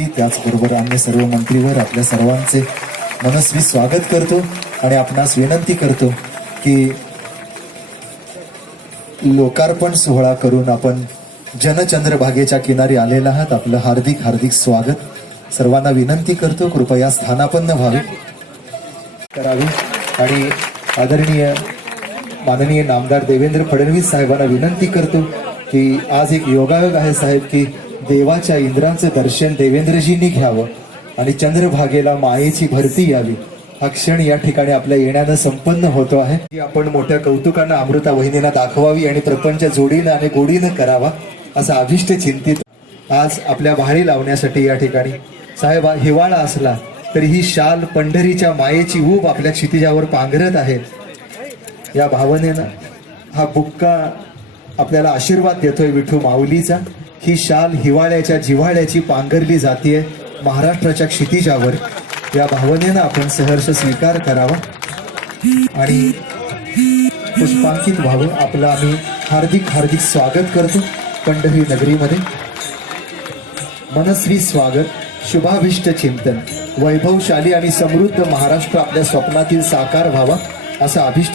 जी त्याचबरोबर अन्य सर्व मंत्रीवर आपल्या सर्वांचे मनस्वी स्वागत करतो आणि आपणास विनंती करतो की लोकार्पण सोहळा करून आपण जनचंद्रभागेच्या किनारी आलेला आहात. आपलं हार्दिक हार्दिक स्वागत. सर्वांना विनंती करतो. कृपया स्थानापन्न व्हावे. करावे. आणि आदरणीय माननीय नामदार देवेंद्र फडणवीस साहेबांना विनंती करतो की आज एक योगायोग आहे साहेब की देवाच्या इंद्रांचं दर्शन देवेंद्रजींनी घ्यावं आणि चंद्रभागेला मायेची भरती यावी. हा क्षण या ठिकाणी आपल्या येण्यानं संपन्न होतो आहे. की आपण मोठ्या कौतुकानं अमृता वहिनीला दाखवावी आणि प्रपंच जोडीनं आणि गोडीनं करावा असं अभिष्ट चिंतित आज आपल्या भारी लावण्यासाठी या ठिकाणी. साहेब हिवाळा असला तरी ही शाल पंढरीच्या मायेची ऊब आपल्या क्षितिजावर पांघरत आहे. या भावनेनं हा बुक्का आपल्याला आशीर्वाद देतोय विठू माऊलीचा. ही शाल हिवाळ्याच्या जिव्हाळ्याची पांघरली जातीय महाराष्ट्राच्या क्षितिजावर. या भावनेनं आपण सहर्ष स्वीकार करावा. आणि पुष्पांकित व्हावं. आपलं आम्ही हार्दिक हार्दिक स्वागत करतो पंढरी नगरीमध्ये. मनस्वी स्वागत शुभाभिष्ट चिंतन. वैभवशाली आणि समृद्ध महाराष्ट्र आपल्या स्वप्नातील साकार व्हावा असं अभिष्ट